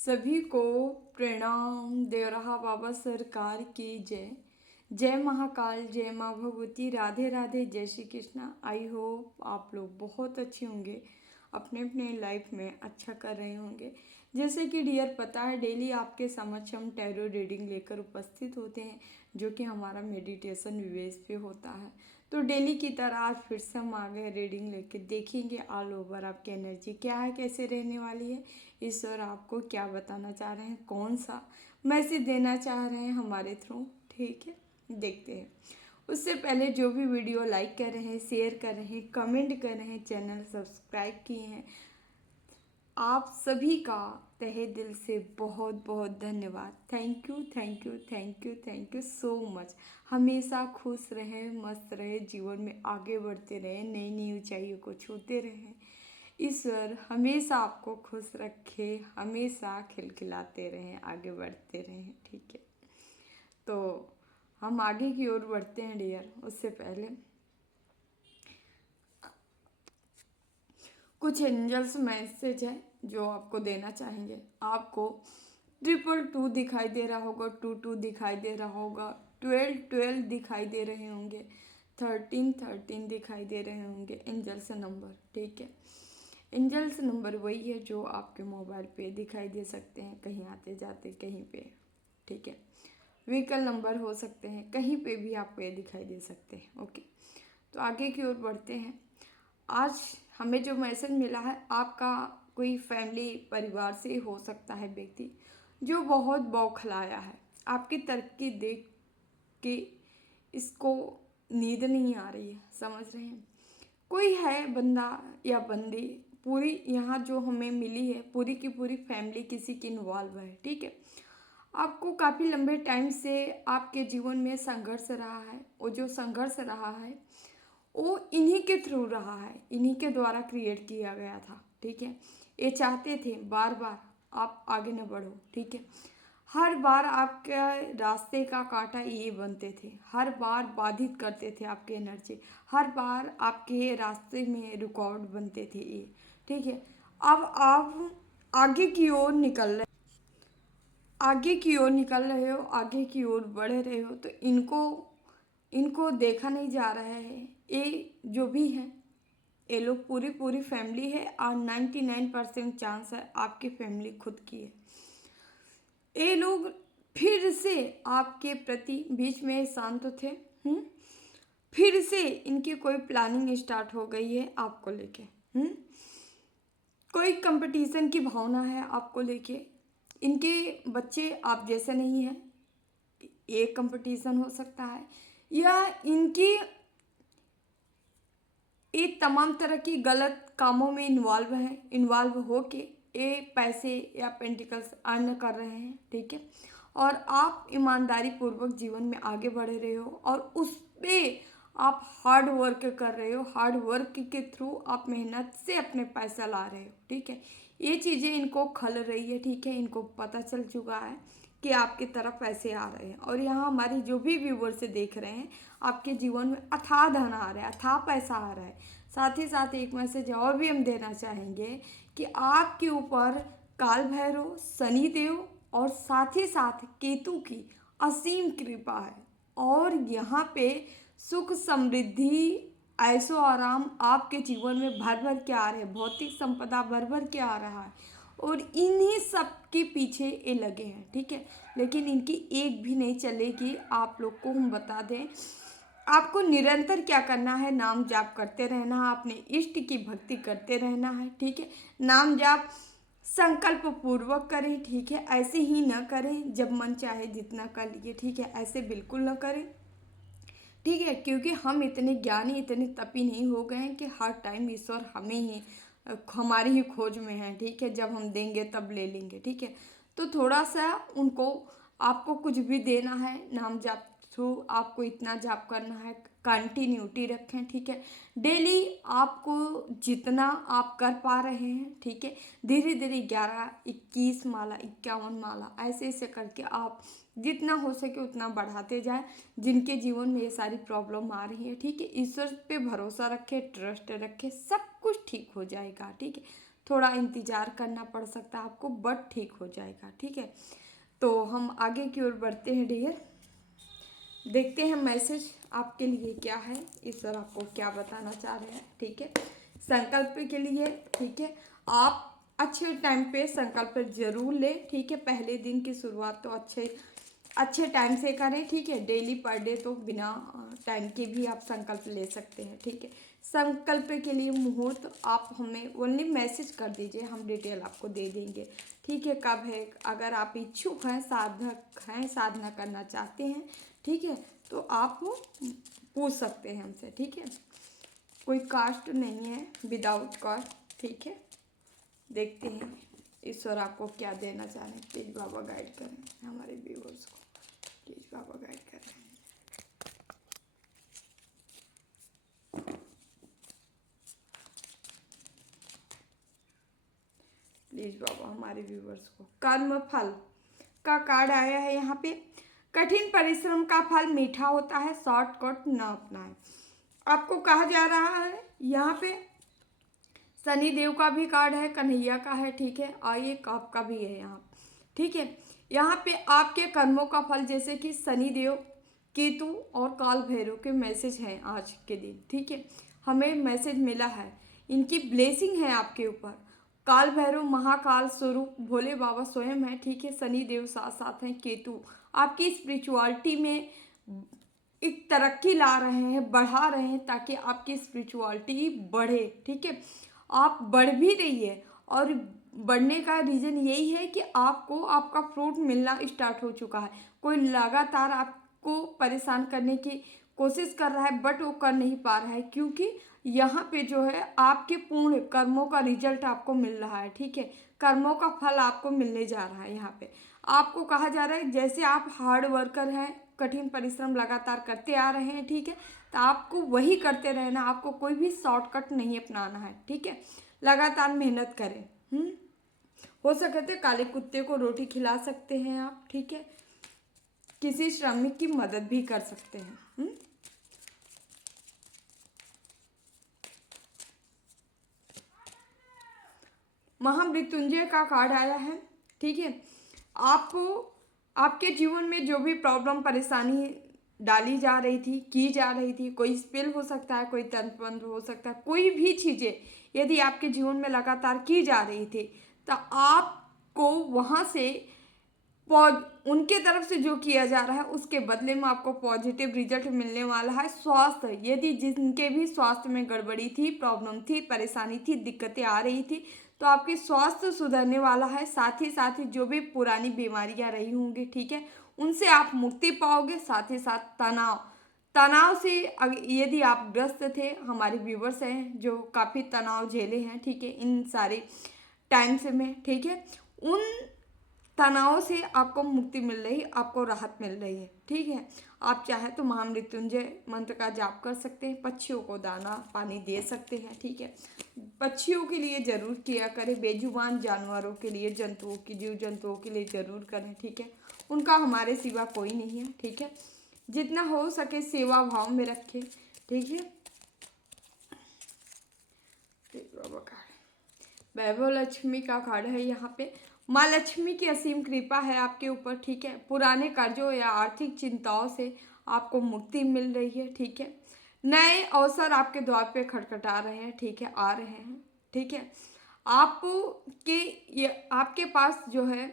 सभी को प्रणाम। देवराहा बाबा सरकार की जय। जय महाकाल, जय माँ भगवती, राधे राधे, जय श्री कृष्णा। आई होप आप लोग बहुत अच्छे होंगे, अपने अपने लाइफ में अच्छा कर रहे होंगे। जैसे कि डियर पता है, डेली आपके समक्ष हम टैरो रीडिंग लेकर उपस्थित होते हैं, जो कि हमारा मेडिटेशन बेस पे होता है। तो डेली की तरह आज फिर से हम आ गए रीडिंग लेके। देखेंगे ऑल ओवर आपकी एनर्जी क्या है, कैसे रहने वाली है, ईश्वर आपको क्या बताना चाह रहे हैं, कौन सा मैसेज देना चाह रहे हैं हमारे थ्रू। ठीक है, देखते हैं। उससे पहले जो भी वीडियो लाइक कर रहे हैं, शेयर कर रहे हैं, कमेंट कर रहे हैं, चैनल सब्सक्राइब किए हैं, आप सभी का तहे दिल से बहुत बहुत धन्यवाद। Thank you thank you thank you thank you so much. हमेशा खुश रहें, मस्त रहे, जीवन में आगे बढ़ते रहें, नई नई ऊंचाइयों को छूते रहें। ईश्वर हमेशा आपको खुश रखे, हमेशा खिलखिलाते रहें, आगे बढ़ते रहें। ठीक है, तो हम आगे की ओर बढ़ते हैं डियर। उससे पहले कुछ एंजल्स मैसेज है जो आपको देना चाहेंगे। आपको 222 दिखाई दे रहा होगा, 22 दिखाई दे रहा होगा, 12 दिखाई दे रहे होंगे, 13 दिखाई दे रहे होंगे एंजल्स नंबर। ठीक है, एंजल्स नंबर वही है जो आपके मोबाइल पे दिखाई दे सकते हैं, कहीं आते जाते कहीं पे। ठीक है, व्हीकल नंबर हो सकते हैं, कहीं पे भी आपको ये दिखाई दे सकते हैं। ओके, तो आगे की ओर बढ़ते हैं। आज हमें जो मैसेज मिला है, आपका कोई फैमिली परिवार से हो सकता है व्यक्ति जो बहुत बौखलाया है। आपकी तरक्की देख के इसको नींद नहीं आ रही है, समझ रहे हैं। कोई है बंदा या बंदी, पूरी यहाँ जो हमें मिली है पूरी की पूरी फैमिली किसी की इन्वॉल्व है। ठीक है, आपको काफ़ी लंबे टाइम से आपके जीवन में संघर्ष रहा है। वो जो संघर्ष रहा है वो इन्हीं के थ्रू रहा है, इन्हीं के द्वारा क्रिएट किया गया था। ठीक है, ये चाहते थे बार बार आप आगे न बढ़ो। ठीक है, हर बार आपके रास्ते का कांटा ये बनते थे, हर बार बाधित करते थे आपके एनर्जी, हर बार आपके रास्ते में रुकावट बनते थे ये। ठीक है, अब आप आगे की ओर निकल रहे, आगे की ओर निकल रहे हो, आगे की ओर बढ़ रहे हो, तो इनको इनको देखा नहीं जा रहा है। ये जो भी है, ये लोग पूरी पूरी फैमिली है और 99% चांस है आपकी फैमिली खुद की है। ये लोग फिर से आपके प्रति बीच में शांत थे। फिर से इनकी कोई प्लानिंग स्टार्ट हो गई है आपको लेके। कोई कंपटीशन की भावना है आपको लेके। इनके बच्चे आप जैसे नहीं हैं, ये कंपटीशन हो सकता है, या इनकी ये तमाम तरह की गलत कामों में इन्वॉल्व होके ये पैसे या पेंटिकल्स अर्न कर रहे हैं। ठीक है, और आप ईमानदारी पूर्वक जीवन में आगे बढ़ रहे हो और उस पे आप हार्ड वर्क कर रहे हो, हार्ड वर्क के थ्रू आप मेहनत से अपने पैसा ला रहे हो। ठीक है, ये चीज़ें इनको खल रही है। ठीक है, इनको पता चल चुका है कि आपकी तरफ पैसे आ रहे हैं, और यहाँ हमारी जो भी व्यूवर से देख रहे हैं, आपके जीवन में अथाह धन आ रहा है, अथाह पैसा आ रहा है। साथ ही साथ एक मैसेज और भी हम देना चाहेंगे कि आपके ऊपर काल भैरव, शनि देव और साथ ही साथ केतु की असीम कृपा है, और यहाँ पे सुख समृद्धि ऐशो आराम आपके जीवन में भर भर के आ रहे हैं, भौतिक संपदा भर भर के आ रहा है, और इन्हीं सब के पीछे ये लगे हैं। ठीक है, लेकिन इनकी एक भी नहीं चलेगी। आप लोग को हम बता दें, आपको निरंतर क्या करना है, नाम जाप करते रहना है, अपने इष्ट की भक्ति करते रहना है। ठीक है, नाम जाप संकल्प पूर्वक करें। ठीक है, ऐसे ही न करें जब मन चाहे जितना कर लिए। ठीक है, ऐसे बिल्कुल न करें। ठीक है, क्योंकि हम इतने ज्ञानी, इतने तपी नहीं हो गए हैं कि हर टाइम ईश्वर हमें ही, हमारी ही खोज में है। ठीक है, जब हम देंगे तब ले लेंगे। ठीक है, तो थोड़ा सा उनको, आपको कुछ भी देना है नाम जाप थ्रू, आपको इतना जाप करना है, कंटिन्यूटी रखें। ठीक है, डेली आपको जितना आप कर पा रहे हैं, ठीक है, धीरे धीरे 11, 21 माला, 51 माला ऐसे ऐसे करके आप जितना हो सके उतना बढ़ाते जाए। जिनके जीवन में ये सारी प्रॉब्लम आ रही है, ठीक है, ईश्वर पे भरोसा रखे, ट्रस्ट रखे, सब कुछ ठीक हो जाएगा। ठीक है, थोड़ा इंतज़ार करना पड़ सकता है आपको, बट ठीक हो जाएगा, ठीक है। तो हम आगे की ओर बढ़ते हैं डियर, देखते हैं मैसेज आपके लिए क्या है, ईश्वर आपको क्या बताना चाह रहे हैं, ठीक है। संकल्प के लिए, ठीक है, आप अच्छे टाइम पे संकल्प जरूर लें, ठीक है। पहले दिन की शुरुआत तो अच्छे टाइम से करें, ठीक है। डेली पर डे तो बिना टाइम के भी आप संकल्प ले सकते हैं, ठीक है। संकल्प के लिए मुहूर्त आप हमें ओनली मैसेज कर दीजिए, हम डिटेल आपको दे देंगे, ठीक है। कब है, अगर आप इच्छुक हैं, साधक हैं, साधना करना चाहते हैं, ठीक है, तो आप पूछ सकते हैं हमसे, ठीक है। कोई कास्ट नहीं है, विदाउट कास्ट, ठीक है। देखते हैं ईश्वर आपको क्या देना चाह रहे हैं। प्लीज़ बाबा गाइड करें हमारे व्यूअर्स को, प्लीज़ बाबा गाइड करें। प्लीज़ बाबा हमारे व्यूअर्स को। कर्म फल का कार्ड आया है यहाँ पे। कठिन परिश्रम का फल मीठा होता है, शॉर्टकट न अपनाएं। आपको कहा जा रहा है यहाँ पे, शनि देव का भी कार्ड है, कन्हैया का है, ठीक है, और ये कप का भी है यहाँ, ठीक है। यहाँ पे आपके कर्मों का फल जैसे कि शनि देव, केतु और काल भैरव के मैसेज हैं आज के दिन, ठीक है। हमें मैसेज मिला है, इनकी ब्लेसिंग है आपके ऊपर। काल भैरव महाकाल स्वरूप भोले बाबा स्वयं है, ठीक है। शनि देव साथ साथ हैं, केतु आपकी स्पिरिचुअलिटी में एक तरक्की ला रहे हैं, बढ़ा रहे हैं, ताकि आपकी स्पिरिचुअलिटी बढ़े, ठीक है। आप बढ़ भी रही है, और बढ़ने का रीज़न यही है कि आपको आपका फ्रूट मिलना स्टार्ट हो चुका है। कोई लगातार आपको परेशान करने की कोशिश कर रहा है, बट वो कर नहीं पा रहा है, क्योंकि यहाँ पे जो है आपके पूर्ण कर्मों का रिजल्ट आपको मिल रहा है, ठीक है। कर्मों का फल आपको मिलने जा रहा है। यहाँ पे आपको कहा जा रहा है, जैसे आप हार्ड वर्कर हैं, कठिन परिश्रम लगातार करते आ रहे हैं, ठीक है, तो आपको वही करते रहना, आपको कोई भी शॉर्टकट नहीं अपनाना है, ठीक है। लगातार मेहनत करें। हो सके तो काले कुत्ते को रोटी खिला सकते हैं आप, ठीक है। किसी श्रमिक की मदद भी कर सकते हैं। महामृत्युंजय का कार्ड आया है, ठीक है। आपको आपके जीवन में जो भी प्रॉब्लम परेशानी डाली जा रही थी, की जा रही थी, कोई स्पेल हो सकता है, कोई तंत्र मंत्र हो सकता है, कोई भी चीज़ें यदि आपके जीवन में लगातार की जा रही थी, तो आपको वहाँ से उनके तरफ से जो किया जा रहा है उसके बदले में आपको पॉजिटिव रिजल्ट मिलने वाला है। स्वास्थ्य, यदि जिनके भी स्वास्थ्य में गड़बड़ी थी, प्रॉब्लम थी, परेशानी थी, दिक्कतें आ रही थी, तो आपकी स्वास्थ्य सुधरने वाला है। साथ ही जो भी पुरानी बीमारियां रही होंगी, ठीक है, उनसे आप मुक्ति पाओगे। साथ ही साथ तनाव से यदि आप ग्रस्त थे, हमारे व्यूवर्स हैं जो काफ़ी तनाव झेले हैं, ठीक है, इन सारे टाइम्स में, ठीक है, उन तनाव से आपको मुक्ति मिल रही, आपको राहत मिल रही है, ठीक है। आप चाहे तो महामृत्युंजय मंत्र का जाप कर सकते हैं, पक्षियों को दाना पानी दे सकते हैं, ठीक है। पक्षियों के लिए ज़रूर किया करें, बेजुबान जानवरों के लिए, जीव जंतुओं के लिए ज़रूर करें, ठीक है। उनका हमारे सिवा कोई नहीं है, ठीक है। जितना हो सके सेवा भाव में रखें, ठीक है। वैभव लक्ष्मी का कार्ड है यहाँ पे। माँ लक्ष्मी की असीम कृपा है आपके ऊपर, ठीक है। पुराने कर्जों या आर्थिक चिंताओं से आपको मुक्ति मिल रही है, ठीक है। नए अवसर आपके द्वार पे खटखटा रहे हैं, ठीक है, आ रहे हैं, ठीक है। आपके पास जो है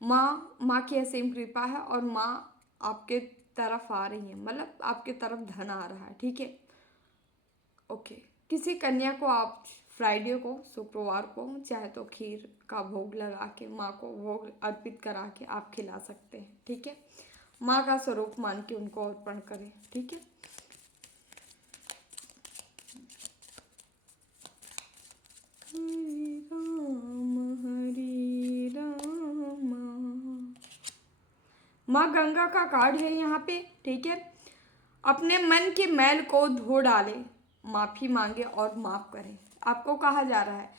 माँ की असीम कृपा है, और माँ आपके तरफ आ रही है, मतलब आपके तरफ धन आ रहा है, ठीक है। ओके, किसी कन्या को आप फ्राइडे को, शुक्रवार को चाहे तो खीर का भोग लगा के माँ को भोग अर्पित करा के आप खिला सकते हैं, ठीक है। माँ का स्वरूप मान के उनको अर्पण करें, ठीक है। हरे राम। माँ गंगा का कार्ड है यहाँ पे, ठीक है। अपने मन के मैल को धो डाले, माफ़ी मांगे और माफ़ करें। आपको कहा जा रहा है,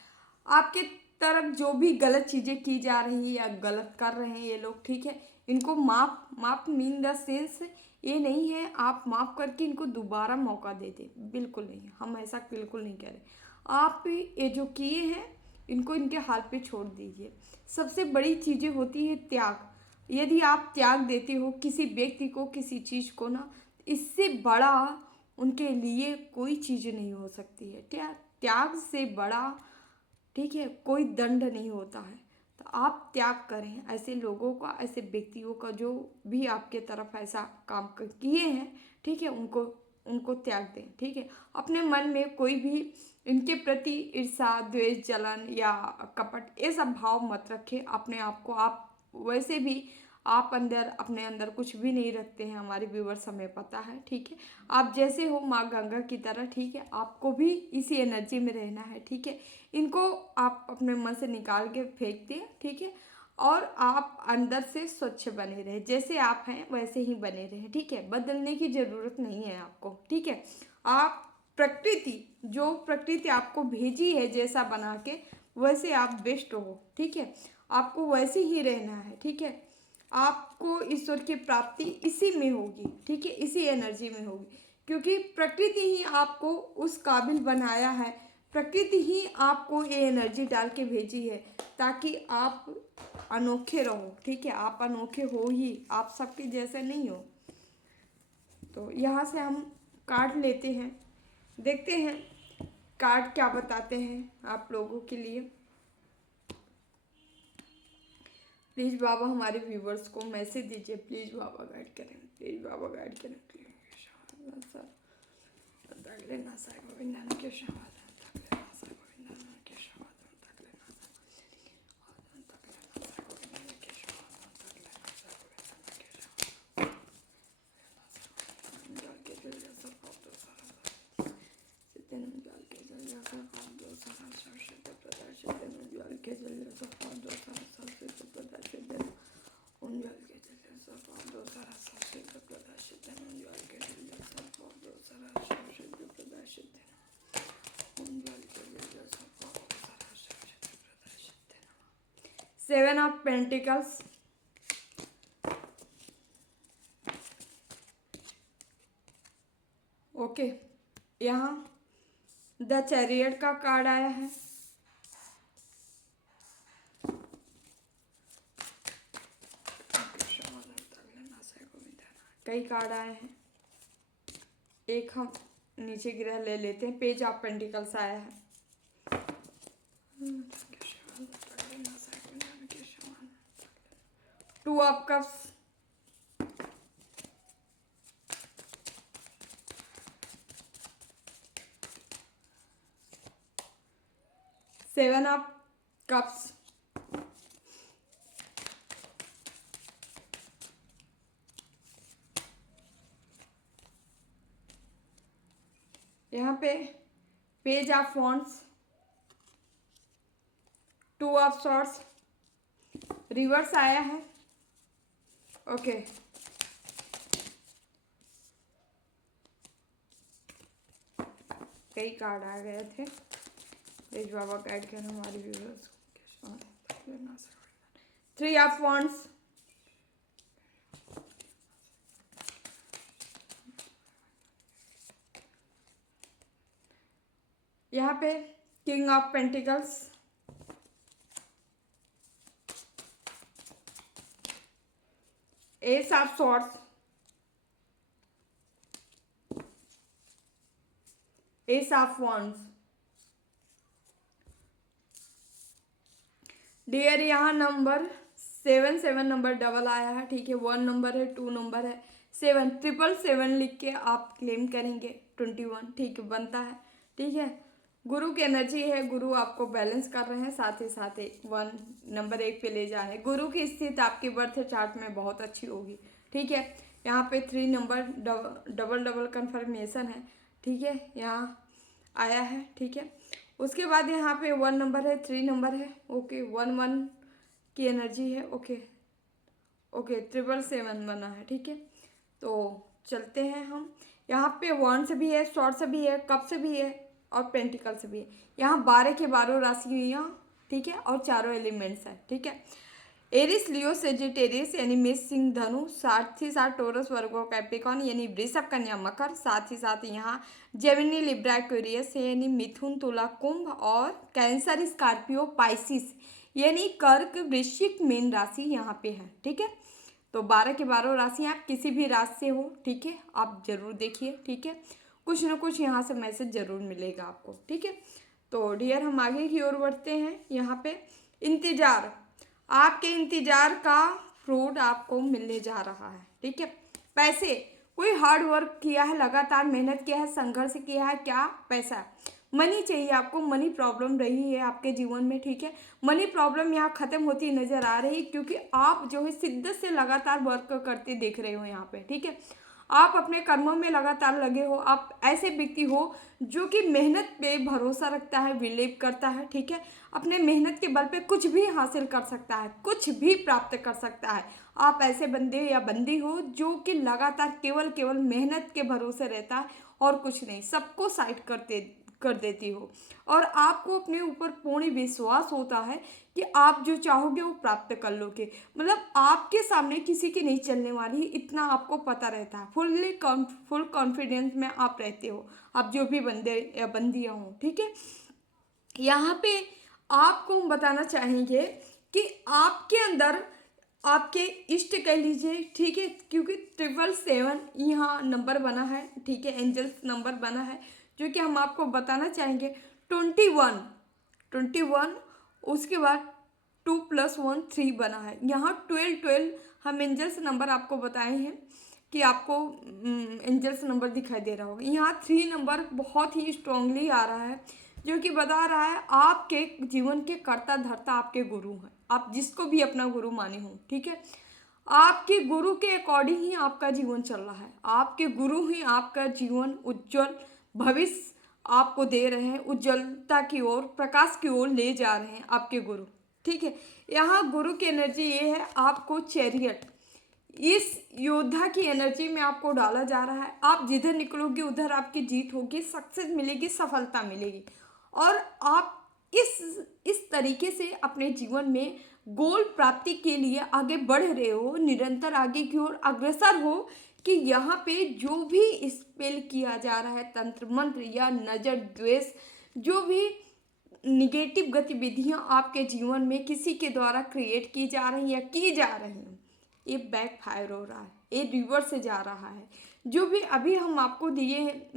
आपके तरफ जो भी गलत चीज़ें की जा रही है या गलत कर रहे हैं ये लोग, ठीक है, इनको माफ़ मीन द सेंस ये नहीं है आप माफ़ करके इनको दोबारा मौका दे दें, बिल्कुल नहीं, हम ऐसा बिल्कुल नहीं कह रहे। आप ये जो किए हैं इनको इनके हाल पे छोड़ दीजिए। सबसे बड़ी चीज़ें होती है त्याग। यदि आप त्याग देते हो किसी व्यक्ति को, किसी चीज़ को ना, इससे बड़ा उनके लिए कोई चीज़ नहीं हो सकती है। त्याग से बड़ा, ठीक है, कोई दंड नहीं होता है। तो आप त्याग करें ऐसे लोगों का, ऐसे व्यक्तियों का जो भी आपके तरफ ऐसा काम किए हैं, ठीक है, उनको उनको त्याग दें, ठीक है। अपने मन में कोई भी इनके प्रति ईर्ष्या, द्वेष, जलन या कपट, ये सब भाव मत रखें अपने आप को। आप वैसे भी आप अपने अंदर कुछ भी नहीं रखते हैं, हमारे व्यूवर्स हमें पता है, ठीक है। आप जैसे हो माँ गंगा की तरह, ठीक है, आपको भी इसी एनर्जी में रहना है, ठीक है। इनको आप अपने मन से निकाल के फेंक दें, ठीक है, और आप अंदर से स्वच्छ बने रहे, जैसे आप हैं वैसे ही बने रहे, ठीक है। बदलने की ज़रूरत नहीं है आपको, ठीक है। आप जो प्रकृति आपको भेजी है जैसा बना के, वैसे आप बेस्ट हो, ठीक है। आपको वैसे ही रहना है, ठीक है। आपको ईश्वर की प्राप्ति इसी में होगी, ठीक है, इसी एनर्जी में होगी, क्योंकि प्रकृति ही आपको उस काबिल बनाया है। प्रकृति ही आपको ये एनर्जी डाल के भेजी है ताकि आप अनोखे रहो, ठीक है। आप अनोखे हो ही, आप सबके जैसे नहीं हो। तो यहाँ से हम कार्ड लेते हैं, देखते हैं कार्ड क्या बताते हैं आप लोगों के लिए। प्लीज़ बाबा हमारे व्यूवर्स को मैसेज दीजिए, प्लीज़ बाबा गाइड करें, प्लीज़ बाबा गाइड करें। Seven of pentacles, okay. यहाँ द चैरियट का कार्ड आया है, कई कार्ड आए हैं, एक हम नीचे गिरा ले लेते हैं। पेज ऑफ पेंटिकल्स आया है, two of cups, seven of cups, यहाँ पे page of wands, two of swords, reverse आया है, ओके। कई कार्ड आ गए थे, प्लीज बाबा गाइड कर हमारे व्यूअर्स को। थ्री ऑफ वॉन्ड्स, यहाँ पे king of pentacles, ace of swords, ace of wands. Dear यहाँ नंबर 7 नंबर डबल आया है, ठीक है। 1 नंबर है, 2 नंबर है, 7 लिख के आप क्लेम करेंगे 21, ठीक है, बनता है, ठीक है। गुरु की एनर्जी है, गुरु आपको बैलेंस कर रहे हैं, साथ ही साथ 1 नंबर 1 पे ले जा रहे हैं। गुरु की स्थिति आपके बर्थ चार्ट में बहुत अच्छी होगी, ठीक है। यहाँ पे 3 नंबर डबल कंफर्मेशन है, ठीक है, यहाँ आया है, ठीक है। उसके बाद यहाँ पे 1 नंबर है, 3 नंबर है, ओके। 1 की एनर्जी है, ओके ओके। 777 बना है, ठीक है। तो चलते हैं हम, यहाँ पे वन से भी है, शॉर्ट से भी है, कप से भी है और पेंटिकल से भी है। यहाँ 12 के 12 राशियाँ, ठीक है, और चारों एलिमेंट्स हैं, ठीक है। एरिस, लियो, सेजिटेरियस यानी मेष, सिंह, धनु, साथ ही साथ टोरस, वर्गो, कैप्रिकॉर्न यानी वृषभ, कन्या, मकर, साथ ही साथ यहाँ जेमिनी, लिब्रा, एक्वेरियस यानी मिथुन, तुला, कुंभ और कैंसर, स्कॉर्पियो, पाइसिस यानी कर्क, वृश्चिक, मीन राशि यहाँ पे है। ठीक है, तो 12 की 12 राशि आप किसी भी राशि से हो, ठीक है, आप जरूर देखिए। ठीक है, कुछ ना कुछ यहाँ से मैसेज जरूर मिलेगा आपको। ठीक है, तो डियर हम आगे की ओर बढ़ते हैं। यहाँ पे इंतजार, आपके इंतजार का फ्रूट आपको मिलने जा रहा है। ठीक है, पैसे, कोई हार्ड वर्क किया है, लगातार मेहनत किया है, संघर्ष किया है, क्या पैसा, मनी चाहिए आपको, मनी प्रॉब्लम रही है आपके जीवन में। ठीक है, मनी प्रॉब्लम यहाँ खत्म होती नजर आ रही, क्योंकि आप जो है शिद्दत से लगातार वर्क करते देख रहे हो यहाँ पे। ठीक है, आप अपने कर्मों में लगातार लगे हो, आप ऐसे व्यक्ति हो जो कि मेहनत पे भरोसा रखता है, बिलीव करता है। ठीक है, अपने मेहनत के बल पे कुछ भी हासिल कर सकता है, कुछ भी प्राप्त कर सकता है। आप ऐसे बंदे या बंदी हो जो कि लगातार केवल केवल मेहनत के भरोसे रहता है और कुछ नहीं, सबको साइड कर देती हो, और आपको अपने ऊपर पूर्ण विश्वास होता है कि आप जो चाहोगे वो प्राप्त कर लोगे। मतलब आपके सामने किसी की नहीं चलने वाली, इतना आपको पता रहता है। फुल कॉन्फिडेंस में आप रहते हो, आप जो भी बंदे या बंदियां हो। ठीक है, यहाँ पे आपको हम बताना चाहेंगे कि आपके अंदर आपके इष्ट कह लीजिए। ठीक है, क्योंकि 777 यहाँ नंबर बना है। ठीक है, एंजल्स नंबर बना है, जो कि हम आपको बताना चाहेंगे 21 उसके बाद 2+1 3 बना है। यहाँ 12 हम एंजल्स नंबर आपको बताए हैं कि आपको एंजल्स नंबर दिखाई दे रहा होगा। यहाँ 3 नंबर बहुत ही स्ट्रांगली आ रहा है, जो कि बता रहा है आपके जीवन के कर्ता धर्ता आपके गुरु हैं, आप जिसको भी अपना गुरु माने हो। ठीक है, आपके गुरु के अकॉर्डिंग ही आपका जीवन चल रहा है, आपके गुरु ही आपका जीवन उज्जवल भविष्य आपको दे रहे हैं, उज्जवलता की ओर, प्रकाश की ओर ले जा रहे हैं आपके गुरु। ठीक है, यहाँ गुरु की एनर्जी ये है, आपको चैरियट, इस योद्धा की एनर्जी में आपको डाला जा रहा है। आप जिधर निकलोगे उधर आपकी जीत होगी, सक्सेस मिलेगी, सफलता मिलेगी, और आप इस तरीके से अपने जीवन में गोल प्राप्ति के लिए आगे बढ़ रहे हो, निरंतर आगे की ओर अग्रसर हो, कि यहाँ पे जो भी स्पेल किया जा रहा है, तंत्र मंत्र या नजर द्वेष, जो भी निगेटिव गतिविधियां आपके जीवन में किसी के द्वारा क्रिएट की जा रही या की जा रही हैं, ये बैक फायर हो रहा है, ये रिवर्स से जा रहा है। जो भी अभी हम आपको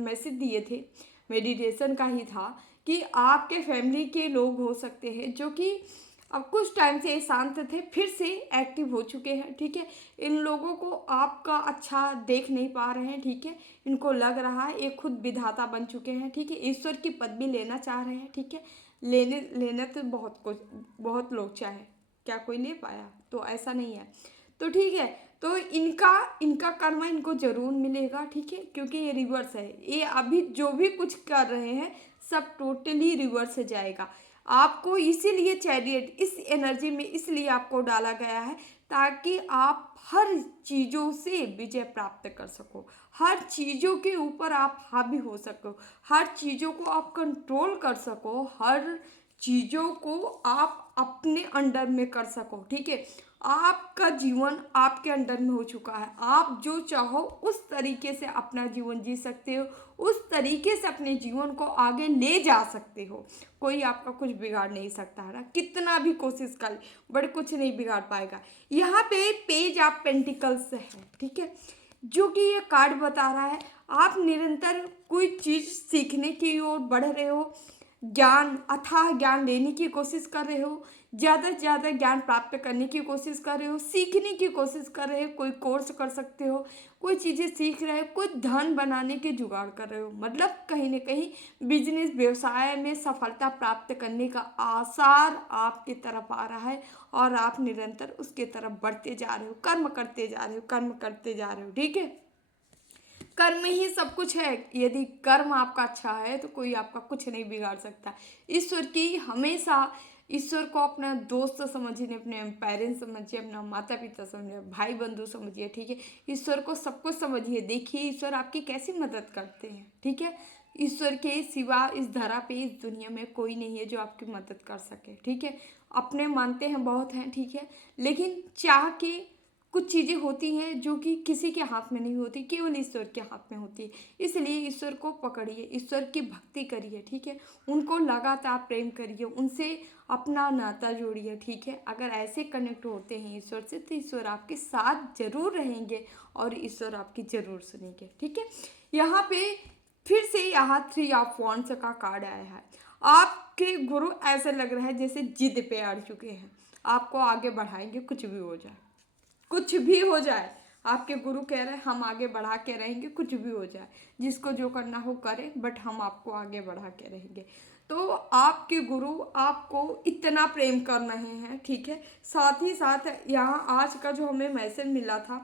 मैसेज दिए थे, मेडिटेशन का ही था, कि आपके फैमिली के लोग हो सकते हैं जो कि अब कुछ टाइम से शांत थे, फिर से एक्टिव हो चुके हैं। ठीक है, इन लोगों को आपका अच्छा देख नहीं पा रहे हैं। ठीक है, इनको लग रहा है ये खुद विधाता बन चुके हैं। ठीक है, ईश्वर की पदवी लेना चाह रहे हैं। ठीक है, लेने तो बहुत लोग चाहे, क्या कोई ले पाया, तो ऐसा नहीं है। तो ठीक है, तो इनका कर्मा इनको जरूर मिलेगा। ठीक है, क्योंकि ये रिवर्स है, ये अभी जो भी कुछ कर रहे हैं सब टोटली रिवर्स से जाएगा। आपको इसीलिए चैरियट इस एनर्जी में इसलिए आपको डाला गया है, ताकि आप हर चीज़ों से विजय प्राप्त कर सको, हर चीज़ों के ऊपर आप हावी हो सको, हर चीज़ों को आप कंट्रोल कर सको, हर चीज़ों को आप अपने अंडर में कर सको। ठीक है, आपका जीवन आपके अंडर में हो चुका है, आप जो चाहो उस तरीके से अपना जीवन जी सकते हो, उस तरीके से अपने जीवन को आगे ले जा सकते हो। कोई आपका कुछ बिगाड़ नहीं सकता है ना, कितना भी कोशिश कर, बट कुछ नहीं बिगाड़ पाएगा। यहाँ पे पेज ऑफ पेंटिकल्स है। ठीक है, जो कि ये कार्ड बता रहा है आप निरंतर कोई चीज़ सीखने की ओर बढ़ रहे हो, ज्ञान, अथाह ज्ञान लेने की कोशिश कर रहे हो, ज़्यादा से ज़्यादा ज्ञान प्राप्त करने की कोशिश कर रहे हो, सीखने की कोशिश कर रहे हो, कोई कोर्स कर सकते हो, कोई चीज़ें सीख रहे हो, कोई धन बनाने के जुगाड़ कर रहे हो, मतलब कहीं ना कहीं बिजनेस व्यवसाय में सफलता प्राप्त करने का आसार आपकी तरफ आ रहा है, और आप निरंतर उसके तरफ बढ़ते जा रहे हो, कर्म करते जा रहे हो, कर्म करते जा रहे हो। ठीक है, कर्म ही सब कुछ है, यदि कर्म आपका अच्छा है तो कोई आपका कुछ नहीं बिगाड़ सकता। ईश्वर की हमेशा ईश्वर को अपना दोस्त समझिए, अपने पेरेंट्स समझिए, अपना माता पिता समझिए, भाई बंधु समझिए, ठीक है। ईश्वर को सब कुछ समझिए, देखिए ईश्वर आपकी कैसी मदद करते हैं, ठीक है। ईश्वर के सिवा इस धरा पे, इस दुनिया में कोई नहीं है जो आपकी मदद कर सके, ठीक है। अपने मानते हैं बहुत हैं, ठीक है, लेकिन चाह के कुछ चीज़ें होती हैं जो कि किसी के हाथ में नहीं होती, केवल ईश्वर के हाथ में होती है। इसलिए ईश्वर को पकड़िए, ईश्वर की भक्ति करिए, ठीक है। उनको लगातार प्रेम करिए, उनसे अपना नाता जोड़िए, ठीक है। अगर ऐसे कनेक्ट होते हैं ईश्वर से तो ईश्वर आपके साथ जरूर रहेंगे और ईश्वर आपकी जरूर सुनेंगे, ठीक है। यहाँ पे फिर से यहाँ 3 ऑफ वांड्स का कार्ड आया है। आपके गुरु ऐसा लग रहा है जैसे जिद पे अड़ चुके हैं, आपको आगे बढ़ाएंगे, कुछ भी हो जाए, कुछ भी हो जाए। आपके गुरु कह रहे हैं हम आगे बढ़ा के रहेंगे, कुछ भी हो जाए, जिसको जो करना हो करे, बट हम आपको आगे बढ़ा के रहेंगे। तो आपके गुरु आपको इतना प्रेम कर रहे हैं, ठीक है। साथ ही साथ यहाँ आज का जो हमें मैसेज मिला था,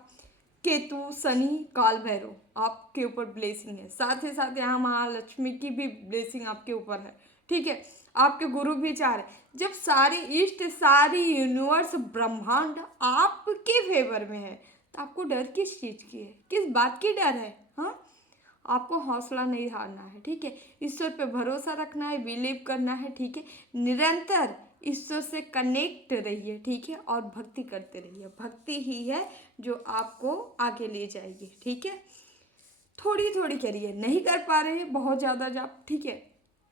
केतु, शनि, काल भैरव आपके ऊपर ब्लेसिंग है। साथ ही साथ यहाँ महालक्ष्मी की भी ब्लेसिंग आपके ऊपर है, ठीक है। आपके गुरु भी चाह रहे, जब सारी ईस्ट, सारी यूनिवर्स, ब्रह्मांड आपके फेवर में है तो आपको डर किस चीज़ की है, किस बात की डर है? हाँ, आपको हौसला नहीं हारना है, ठीक है। ईश्वर पे भरोसा रखना है, बिलीव करना है, ठीक है। निरंतर ईश्वर से कनेक्ट रहिए, ठीक है, और भक्ति करते रहिए। भक्ति ही है जो आपको आगे ले जाएगी, ठीक है। थोड़ी थोड़ी करिए, नहीं कर पा रहे हैं बहुत ज़्यादा जाप, ठीक है,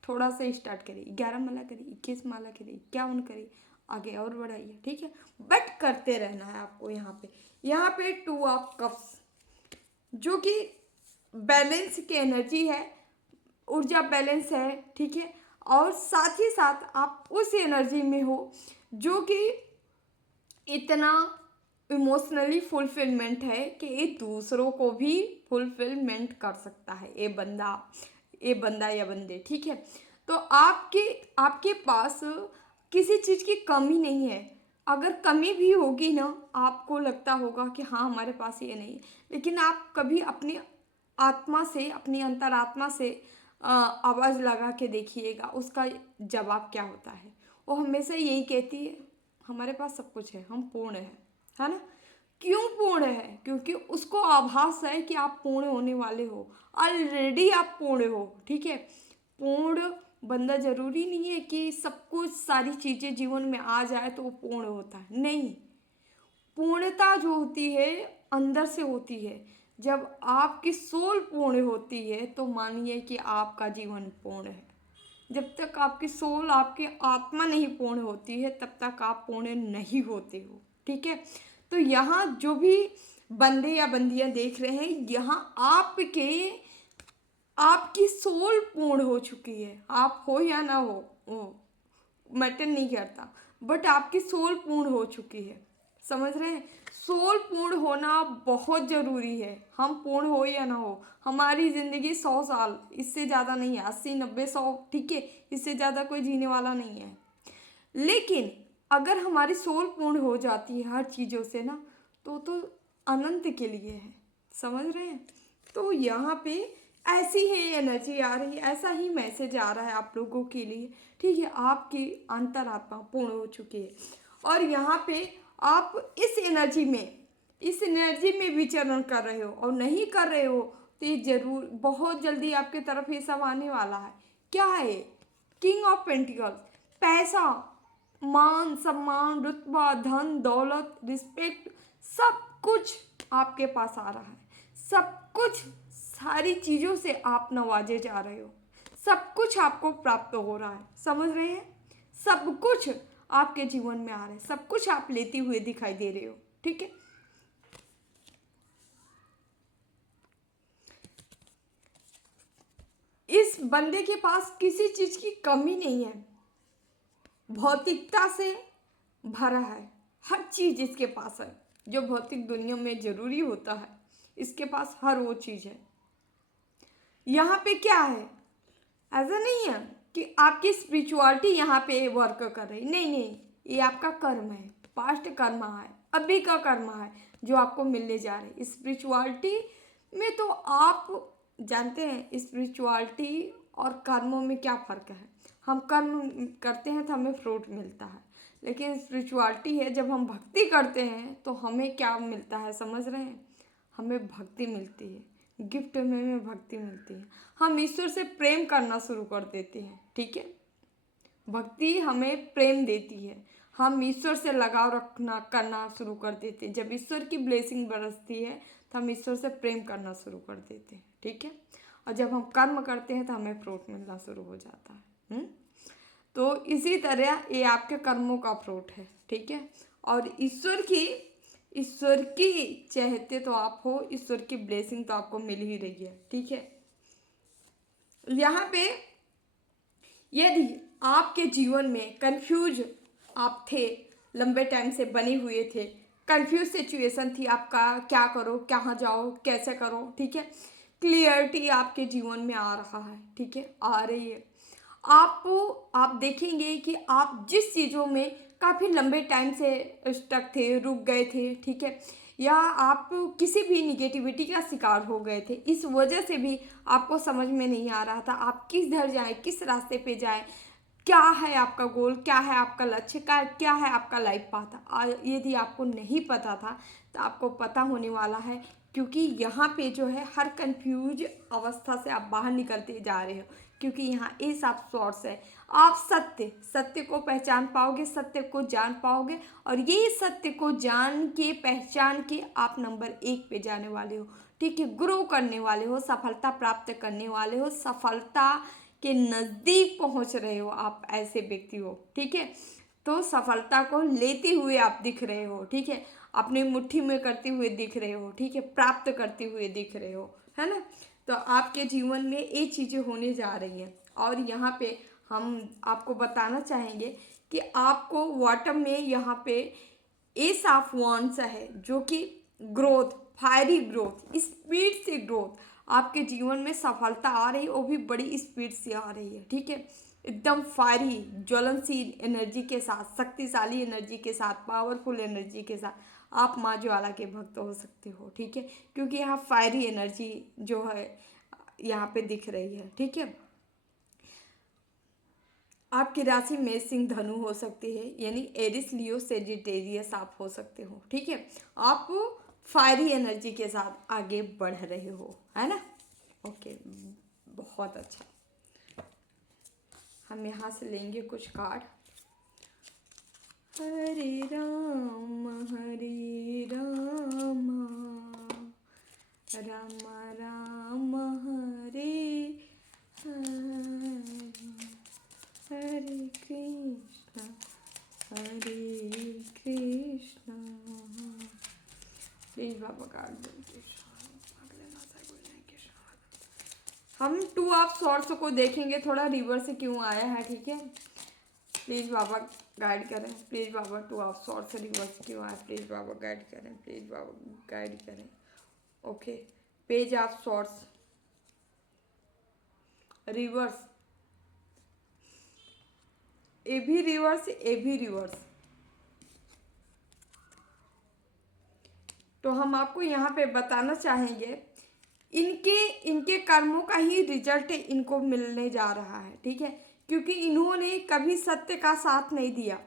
थोड़ा सा स्टार्ट करिए, 11 माला करिए, 21 माला करिए, 51 करिए, आगे और बढ़ाइए, ठीक है। बट करते रहना है आपको। यहाँ पे 2 ऑफ कप्स जो कि बैलेंस की एनर्जी है, ऊर्जा बैलेंस है, ठीक है। और साथ ही साथ आप उस एनर्जी में हो जो कि इतना इमोशनली फुलफिलमेंट है कि ये दूसरों को भी फुलफिलमेंट कर सकता है, ये बंदा या बंदे, ठीक है। तो आपके पास किसी चीज़ की कमी नहीं है। अगर कमी भी होगी ना, आपको लगता होगा कि हाँ हमारे पास ये नहीं है, लेकिन आप कभी अपनी आत्मा से, अपनी अंतरात्मा से आवाज़ लगा के देखिएगा, उसका जवाब क्या होता है। वो हमेशा यही कहती है हमारे पास सब कुछ है, हम पूर्ण है ना। क्यों पूर्ण है? क्योंकि उसको आभास है कि आप पूर्ण होने वाले हो, ऑलरेडी आप पूर्ण हो, ठीक है। पूर्ण बंदा जरूरी नहीं है कि सब कुछ, सारी चीज़ें जीवन में आ जाए तो वो पूर्ण होता है, नहीं। पूर्णता जो होती है अंदर से होती है। जब आपकी सोल पूर्ण होती है तो मानिए कि आपका जीवन पूर्ण है। जब तक आपकी सोल, आपकी आत्मा नहीं पूर्ण होती है तब तक आप पूर्ण नहीं होते हो, ठीक है। तो यहाँ जो भी बंदे या बंदियां देख रहे हैं, यहाँ आपकी सोल पूर्ण हो चुकी है। आप हो या ना हो वो मैटर नहीं करता, बट आपकी सोल पूर्ण हो चुकी है, समझ रहे हैं। सोल पूर्ण होना बहुत ज़रूरी है। हम पूर्ण हो या ना हो, हमारी ज़िंदगी 100 साल, इससे ज़्यादा नहीं है, 80, 90, 100, ठीक है, इससे ज़्यादा कोई जीने वाला नहीं है। लेकिन अगर हमारी सोल पूर्ण हो जाती है हर चीज़ों से ना, तो अनंत के लिए है, समझ रहे हैं। तो यहाँ पे ऐसी ही एनर्जी आ रही है, ऐसा ही मैसेज आ रहा है आप लोगों के लिए, ठीक है। आपकी अंतरात्मा पूर्ण हो चुकी है और यहाँ पे आप इस एनर्जी में विचरण कर रहे हो और नहीं कर रहे हो तो ये जरूर बहुत जल्दी आपके तरफ ये सब आने वाला है। क्या है? किंग ऑफ पेंटिकल्स, पैसा, मान सम्मान, रुतबा, धन दौलत, रिस्पेक्ट, सब कुछ आपके पास आ रहा है। सब कुछ, सारी चीज़ों से आप नवाजे जा रहे हो, सब कुछ आपको प्राप्त हो रहा है, समझ रहे हैं। सब कुछ आपके जीवन में आ रहा है, सब कुछ आप लेते हुए दिखाई दे रहे हो, ठीक है। इस बंदे के पास किसी चीज की कमी नहीं है, भौतिकता से भरा है, हर चीज इसके पास है जो भौतिक दुनिया में जरूरी होता है, इसके पास हर वो चीज है। यहाँ पे क्या है, ऐसा नहीं है कि आपकी स्पिरिचुअलिटी यहाँ पे वर्क कर रही, नहीं नहीं, ये आपका कर्म है, पास्ट कर्म है, अभी का कर्म है जो आपको मिलने जा रहे हैं। स्पिरिचुअलिटी में तो आप जानते हैं स्पिरिचुअलिटी और कर्मों में क्या फ़र्क है। हम कर्म करते हैं तो हमें फ्रूट मिलता है। लेकिन स्पिरिचुअलिटी है, जब हम भक्ति करते हैं तो हमें क्या मिलता है, समझ रहे हैं? हमें भक्ति मिलती है, गिफ्ट में हमें भक्ति मिलती है। हम ईश्वर से प्रेम करना शुरू कर देते हैं, ठीक है। भक्ति हमें प्रेम देती है, हम ईश्वर से लगाव रखना करना शुरू कर देते हैं। जब ईश्वर की ब्लेसिंग बरसती है तो हम ईश्वर से प्रेम करना शुरू कर देते हैं, ठीक है। और जब हम कर्म करते हैं तो हमें फ्रूट मिलना शुरू हो जाता है। तो इसी तरह ये आपके कर्मों का फ्रूट है, ठीक है। और ईश्वर की चाहते तो आप हो, ईश्वर की ब्लेसिंग तो आपको मिल ही रही है, ठीक है। यहाँ पे यदि आपके जीवन में कंफ्यूज आप थे, लंबे टाइम से बने हुए थे, कंफ्यूज सिचुएशन थी, आपका क्या करो, कहाँ जाओ, कैसे करो, ठीक है। क्लियरिटी आपके जीवन में आ रहा है, ठीक है, आ रही है। आप देखेंगे कि आप जिस चीज़ों में काफ़ी लंबे टाइम से स्टक थे, रुक गए थे, ठीक है, या आप किसी भी निगेटिविटी का शिकार हो गए थे, इस वजह से भी आपको समझ में नहीं आ रहा था आप किस धर जाएं, किस रास्ते पे जाएं, क्या है आपका गोल, क्या है आपका लक्ष्य, क्या है आपका लाइफ पाथ। यदि आपको नहीं पता था तो आपको पता होने वाला है, क्योंकि यहाँ पे जो है हर कंफ्यूज अवस्था से आप बाहर निकलते जा रहे हो, क्योंकि यहाँ एस ऑफ सॉर्ड्स है। आप सत्य को पहचान पाओगे, सत्य को जान पाओगे, और ये सत्य को जान के पहचान के आप नंबर 1 पे जाने वाले हो, ठीक है। ग्रो करने वाले हो, सफलता प्राप्त करने वाले हो, सफलता के नज़दीक पहुंच रहे हो, आप ऐसे व्यक्ति हो, ठीक है। तो सफलता को लेते हुए आप दिख रहे हो, ठीक है, अपनी मुट्ठी में करते हुए दिख रहे हो, ठीक है, प्राप्त करते हुए दिख रहे हो, है ना। तो आपके जीवन में ये चीज़ें होने जा रही हैं। और यहाँ पे हम आपको बताना चाहेंगे कि आपको वाटर में यहाँ पे एस ऑफ वांड्स है, जो कि ग्रोथ, फायरी ग्रोथ, स्पीड से ग्रोथ, आपके जीवन में सफलता आ रही है, वो भी बड़ी स्पीड से आ रही है, ठीक है। एकदम फायरी, ज्वलनशील एनर्जी के साथ, शक्तिशाली एनर्जी के साथ, पावरफुल एनर्जी के साथ आप माँ ज्वाला के भक्त हो सकते हो, ठीक है। क्योंकि यहाँ फायरी एनर्जी जो है यहाँ पे दिख रही है, ठीक है। आपकी राशि मेष सिंह धनु हो सकती है, यानी एरिस लियो सेजिटेरियस आप हो सकते हो, ठीक है। आप फायरी एनर्जी के साथ आगे बढ़ रहे हो, है ना। ओके, बहुत अच्छा। हम यहाँ से लेंगे कुछ card. Hare Ram Ram Ram Hare Hare, Hare Krishna please Baba card दो। हम 2 ऑफ सॉर्ड्स को देखेंगे, थोड़ा रिवर्स से क्यों आया है, ठीक है। प्लीज़ बाबा गाइड करें, प्लीज़ बाबा 2 ऑफ सॉर्ड्स रिवर्स क्यों आया, प्लीज़ बाबा गाइड करें, प्लीज़ बाबा गाइड करें। Okay, page of swords reverse, A भी रिवर्स, ए भी रिवर्स। तो हम आपको यहाँ पे बताना चाहेंगे, इनके कर्मों का ही रिजल्ट इनको मिलने जा रहा है, ठीक है। क्योंकि इन्होंने कभी सत्य का साथ नहीं दिया,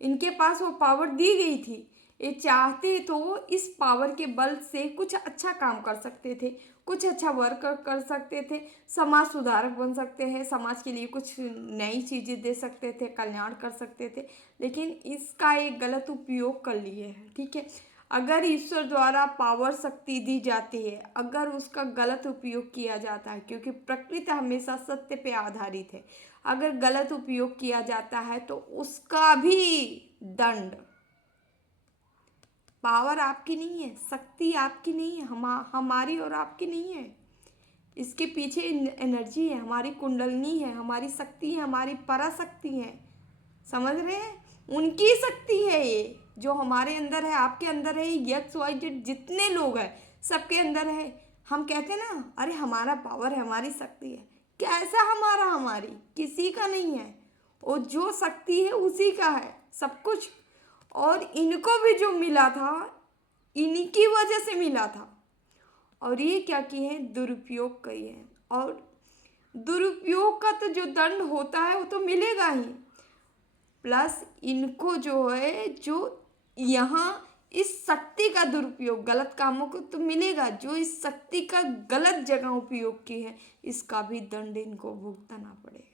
इनके पास वो पावर दी गई थी, ये चाहते तो वो इस पावर के बल से कुछ अच्छा काम कर सकते थे, कुछ अच्छा वर्क कर सकते थे, समाज सुधारक बन सकते हैं, समाज के लिए कुछ नई चीज़ें दे सकते थे, कल्याण कर सकते थे, लेकिन इसका एक गलत उपयोग कर लिए हैं, ठीक है। अगर ईश्वर द्वारा पावर शक्ति दी जाती है, अगर उसका गलत उपयोग किया जाता है, क्योंकि प्रकृति हमेशा सत्य पे आधारित है, अगर गलत उपयोग किया जाता है तो उसका भी दंड। पावर आपकी नहीं है, शक्ति आपकी नहीं है, हमारी और आपकी नहीं है, इसके पीछे एनर्जी है, हमारी कुंडलनी है, हमारी शक्ति है, हमारी पराशक्ति है, समझ रहे हैं। उनकी शक्ति है ये, जो हमारे अंदर है, आपके अंदर है, एक्स वाई जेड जितने लोग हैं सबके अंदर है। हम कहते हैं ना, अरे हमारा पावर है, हमारी शक्ति है, कैसा हमारा, हमारी किसी का नहीं है, वो जो शक्ति है उसी का है सब कुछ। और इनको भी जो मिला था इन्हीं वजह से मिला था, और ये क्या किए हैं, दुरुपयोग किए हैं। और दुरुपयोग का तो जो दंड होता है वो तो मिलेगा ही, प्लस इनको जो है, जो यहाँ इस शक्ति का दुरुपयोग, गलत कामों को तो मिलेगा, जो इस शक्ति का गलत जगह उपयोग की है इसका भी दंड इनको भुगतना पड़ेगा।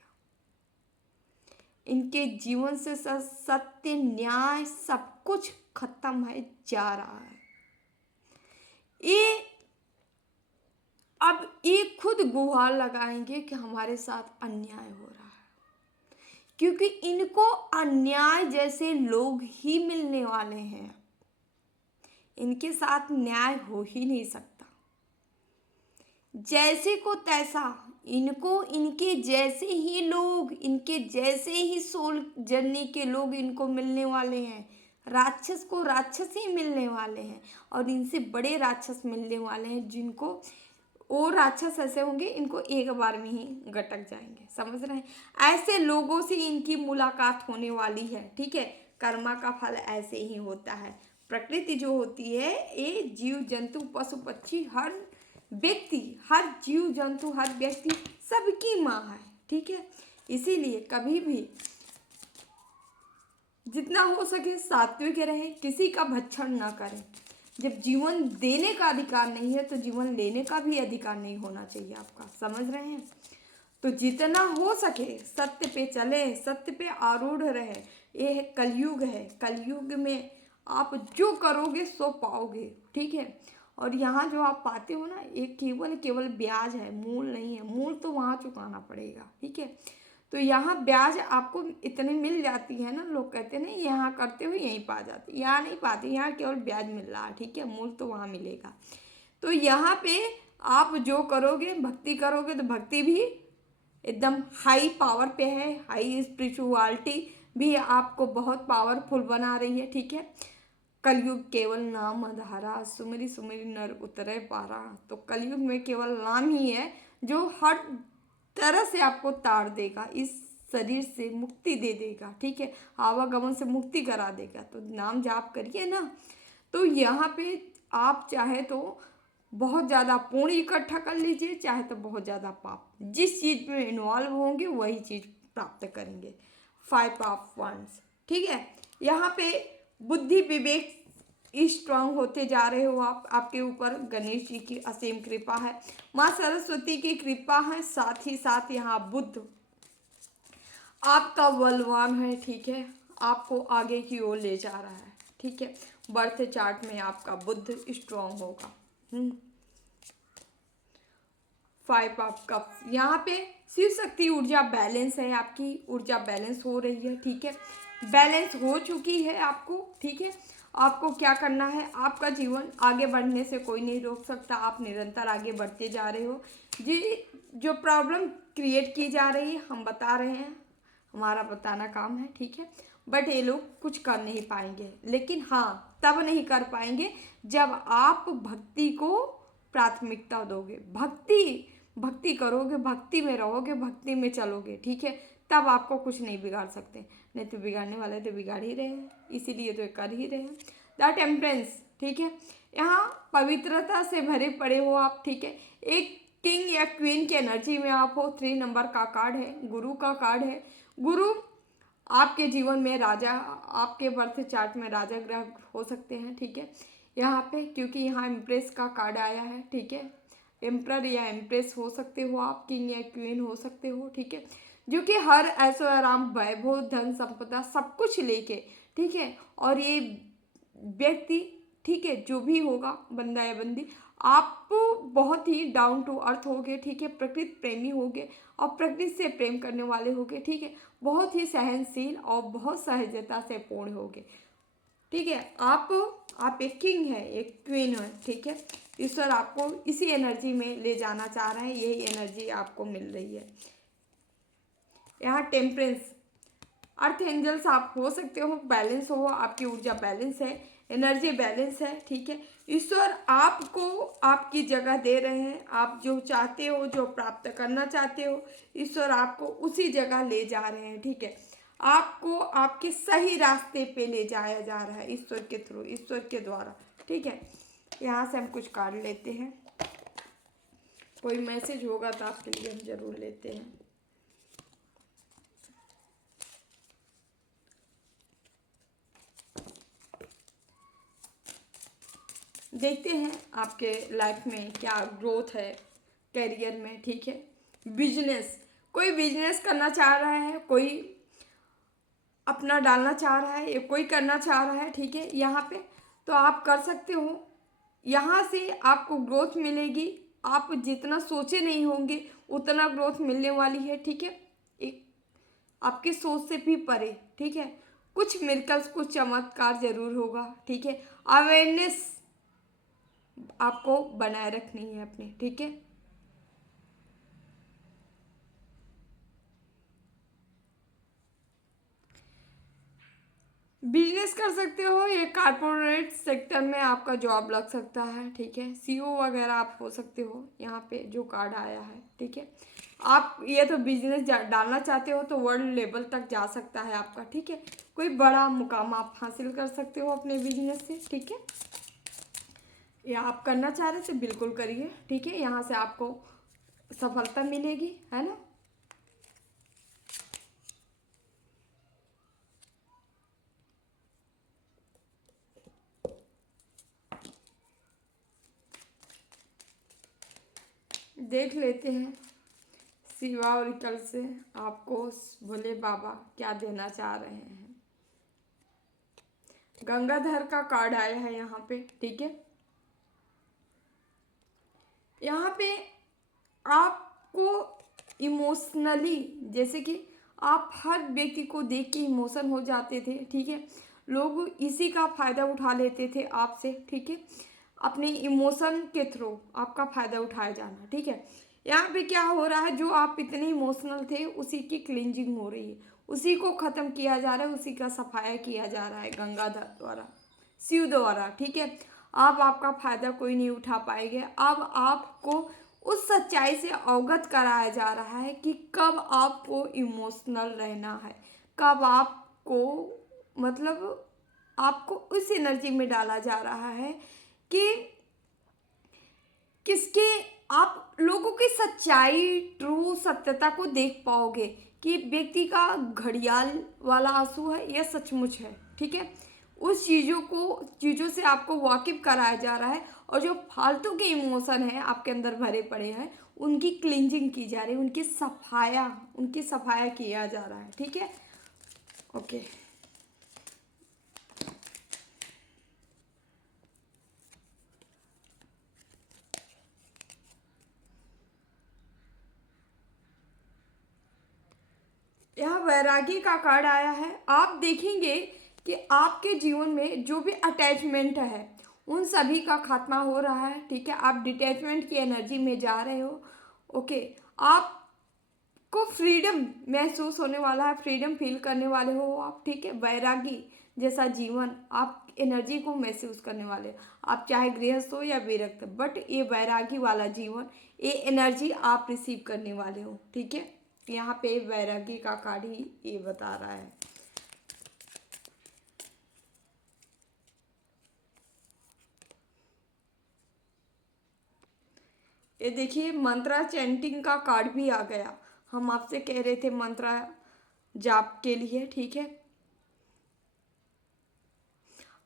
इनके जीवन से सत्य, न्याय सब कुछ खत्म है, जा रहा है। ये अब ये खुद गुहार लगाएंगे कि हमारे साथ अन्याय हो रहा है, क्योंकि इनको अन्याय जैसे लोग ही मिलने वाले हैं। इनके साथ न्याय हो ही नहीं सकता। जैसे को तैसा इनको, इनके जैसे ही लोग, इनके जैसे ही सोल जर्नी के लोग इनको मिलने वाले हैं। राक्षस को राक्षस ही मिलने वाले हैं, और इनसे बड़े राक्षस मिलने वाले हैं, जिनको वो राक्षस ऐसे होंगे इनको एक बार में ही गटक जाएंगे। समझ रहे हैं? ऐसे लोगों से इनकी मुलाकात होने वाली है। ठीक है, कर्मा का फल ऐसे ही होता है। प्रकृति जो होती है, ये जीव जंतु पशु पक्षी, हर व्यक्ति, हर जीव जंतु, हर व्यक्ति सबकी माँ है। ठीक है, इसीलिए कभी भी जितना हो सके सात्विक रहें, किसी का भक्षण ना करें। जब जीवन देने का अधिकार नहीं है तो जीवन लेने का भी अधिकार नहीं होना चाहिए आपका। समझ रहे हैं? तो जितना हो सके सत्य पे चले, सत्य पे आरूढ़ रहे। ये है कलयुग है, कलयुग में आप जो करोगे सो पाओगे। ठीक है, और यहाँ जो आप पाते हो ना, ये केवल केवल ब्याज है, मूल नहीं है। मूल तो वहाँ चुकाना पड़ेगा। ठीक है, तो यहाँ ब्याज आपको इतनी मिल जाती है ना, लोग कहते नहीं यहाँ करते हो यहीं पा जाते, यहाँ नहीं पाते, यहाँ केवल ब्याज मिल रहा है। ठीक है, मूल तो वहाँ मिलेगा। तो यहाँ पे आप जो करोगे, भक्ति करोगे, तो भक्ति भी एकदम हाई पावर पे है, हाई स्पिरिचुअलिटी भी आपको बहुत पावरफुल बना रही है। ठीक है, कलयुग केवल नाम आधारा, सुमिरी सुमिरी नर उतरे पारा। तो कलयुग में केवल नाम ही है जो हर तरह से आपको तार देगा, इस शरीर से मुक्ति दे देगा। ठीक है, आवागमन से मुक्ति करा देगा। तो नाम जाप करिए ना। तो यहाँ पे आप चाहे तो बहुत ज़्यादा पुण्य इकट्ठा कर लीजिए, चाहे तो बहुत ज़्यादा पाप। जिस चीज़ में इन्वॉल्व होंगे वही चीज़ प्राप्त करेंगे। 5 ऑफ वंस। ठीक है, यहाँ पे बुद्धि विवेक स्ट्रांग होते जा रहे हो आप। आपके ऊपर गणेश जी की असीम कृपा है, माँ सरस्वती की कृपा है, साथ ही साथ यहाँ बुद्ध आपका बलवान है। ठीक है, आपको आगे की ओर ले जा रहा है। ठीक है, बर्थ चार्ट में आपका बुद्ध स्ट्रांग होगा। 5 ऑफ कप्स, यहाँ पे शिव शक्ति ऊर्जा बैलेंस है, आपकी ऊर्जा बैलेंस हो रही है। ठीक है, बैलेंस हो चुकी है आपको। ठीक है, आपको क्या करना है, आपका जीवन आगे बढ़ने से कोई नहीं रोक सकता। आप निरंतर आगे बढ़ते जा रहे हो। जी, जो प्रॉब्लम क्रिएट की जा रही है हम बता रहे हैं, हमारा बताना काम है। ठीक है, बट ये लोग कुछ कर नहीं पाएंगे। लेकिन हाँ, तब नहीं कर पाएंगे जब आप भक्ति को प्राथमिकता दोगे, भक्ति करोगे, भक्ति में रहोगे, भक्ति में चलोगे। ठीक है, तब आपको कुछ नहीं बिगाड़ सकते। नहीं तो बिगाड़ने वाले तो बिगाड़ ही रहे हैं, इसीलिए तो कर ही रहे हैं। The temperance. ठीक है, यहाँ पवित्रता से भरे पड़े हो आप। ठीक है, एक किंग या क्वीन की एनर्जी में आप हो। 3 नंबर का कार्ड है, गुरु का कार्ड है। गुरु आपके जीवन में राजा, आपके बर्थ चार्ट में राजा ग्रह हो सकते हैं। ठीक है, यहाँ पे क्योंकि यहाँ एम्प्रेस का कार्ड आया है। ठीक है, एम्प्रर या एम्प्रेस हो सकते हो आप, किंग या क्वीन हो सकते हो। ठीक है, जो कि हर ऐशो आराम, वैभव, धन संपदा सब कुछ लेके। ठीक है, और ये व्यक्ति, ठीक है, जो भी होगा बंदा या बंदी, आप बहुत ही डाउन टू अर्थ होगे। ठीक है, प्रकृति प्रेमी होगे और प्रकृति से प्रेम करने वाले होगे। ठीक है, बहुत ही सहनशील और बहुत सहजता से पूर्ण होगे। ठीक है, आप एक किंग है, एक क्वीन है। ठीक है, ईश्वर आपको इसी एनर्जी में ले जाना चाह रहे हैं, यही एनर्जी आपको मिल रही है। यहाँ टेम्परेंस, अर्थ एंजल्स आप हो सकते हो, बैलेंस हो, आपकी ऊर्जा बैलेंस है, एनर्जी बैलेंस है। ठीक है, ईश्वर आपको आपकी जगह दे रहे हैं। आप जो चाहते हो, जो प्राप्त करना चाहते हो, ईश्वर आपको उसी जगह ले जा रहे हैं। ठीक है, आपको आपके सही रास्ते पे ले जाया जा रहा है ईश्वर के थ्रू, ईश्वर के द्वारा। ठीक है, यहाँ से हम कुछ कार्ड लेते हैं। कोई मैसेज होगा तो आपके लिए हम जरूर लेते हैं। देखते हैं आपके लाइफ में क्या ग्रोथ है करियर में, ठीक है। बिजनेस, कोई बिजनेस करना चाह रहा है, कोई अपना डालना चाह रहा है, या कोई करना चाह रहा है, ठीक है, यहाँ पे तो आप कर सकते हो। यहाँ से आपको ग्रोथ मिलेगी, आप जितना सोचे नहीं होंगे उतना ग्रोथ मिलने वाली है, ठीक है। एक आपकी सोच से भी परे, ठीक है। कुछ मिरेकल्स, कुछ चमत्कार जरूर होगा, ठीक है। अवेयरनेस आपको बनाए रखनी है अपनी, ठीक है। बिजनेस कर सकते हो, ये कारपोरेट सेक्टर में आपका जॉब लग सकता है, ठीक है। सीईओ वगैरह आप हो सकते हो, यहाँ पे जो कार्ड आया है, ठीक है। आप ये तो बिजनेस डालना चाहते हो तो वर्ल्ड लेवल तक जा सकता है आपका, ठीक है। कोई बड़ा मुकाम आप हासिल कर सकते हो अपने बिजनेस से, ठीक है। या आप करना चाह रहे थे बिल्कुल करिए, ठीक है। यहाँ से आपको सफलता मिलेगी, है ना। देख लेते हैं शिवा ओरिकल से आपको भोले बाबा क्या देना चाह रहे हैं। गंगाधर का कार्ड आया है यहाँ पे, ठीक है। यहाँ पे आपको इमोशनली, जैसे कि आप हर व्यक्ति को देख के इमोशन हो जाते थे, ठीक है। लोग इसी का फायदा उठा लेते थे आपसे, ठीक है। अपने इमोशन के थ्रू आपका फायदा उठाया जाना, ठीक है। यहाँ पे क्या हो रहा है, जो आप इतने इमोशनल थे उसी की क्लिंजिंग हो रही है, उसी को खत्म किया जा रहा है, उसी का सफाया किया जा रहा है गंगाधर द्वारा, शिव द्वारा, ठीक है। अब आपका फायदा कोई नहीं उठा पाएंगे। अब आपको उस सच्चाई से अवगत कराया जा रहा है कि कब आपको इमोशनल रहना है, कब आपको, मतलब आपको उस एनर्जी में डाला जा रहा है कि किसके, आप लोगों की सच्चाई, ट्रू सत्यता को देख पाओगे कि व्यक्ति का घड़ियाल वाला आंसू है या सचमुच है, ठीक है। उस चीज़ों से आपको वाकिफ कराया जा रहा है, और जो फालतू के इमोशन है आपके अंदर भरे पड़े हैं उनकी क्लिंजिंग की जा रही है, उनकी सफाया किया जा रहा है, ठीक है। ओके, यहाँ वैरागी का कार्ड आया है। आप देखेंगे कि आपके जीवन में जो भी अटैचमेंट है उन सभी का खात्मा हो रहा है, ठीक है। आप डिटैचमेंट की एनर्जी में जा रहे हो, ओके। आपको फ्रीडम महसूस होने वाला है, फ्रीडम फील करने वाले हो आप, ठीक है। वैरागी जैसा जीवन आप एनर्जी को महसूस करने वाले हो। आप चाहे गृहस्थ हो या विरक्त, बट ये वैरागी वाला जीवन, ये एनर्जी आप रिसीव करने वाले हो, ठीक है। यहाँ पे वैरागी का कार्ड ही ये बता रहा है। ये देखिए मंत्रा चैंटिंग का कार्ड भी आ गया। हम आपसे कह रहे थे मंत्रा जाप के लिए, ठीक है।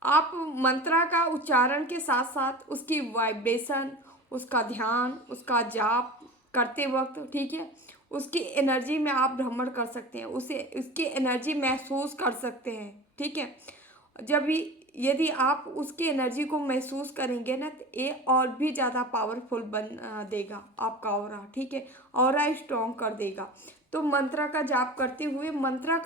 आप मंत्रा का उच्चारण के साथ साथ उसकी वाइब्रेशन, उसका ध्यान, उसका जाप करते वक्त, ठीक है, उसकी एनर्जी में आप भ्रमण कर सकते हैं, उसे उसकी एनर्जी महसूस कर सकते हैं, ठीक है। जब भी यदि आप उसकी एनर्जी को महसूस करेंगे ना तो ये और भी ज़्यादा पावरफुल बन देगा आपका ऑरा, ठीक है। ऑरा स्ट्रॉन्ग कर देगा। तो मंत्रा का जाप करते हुए मंत्रा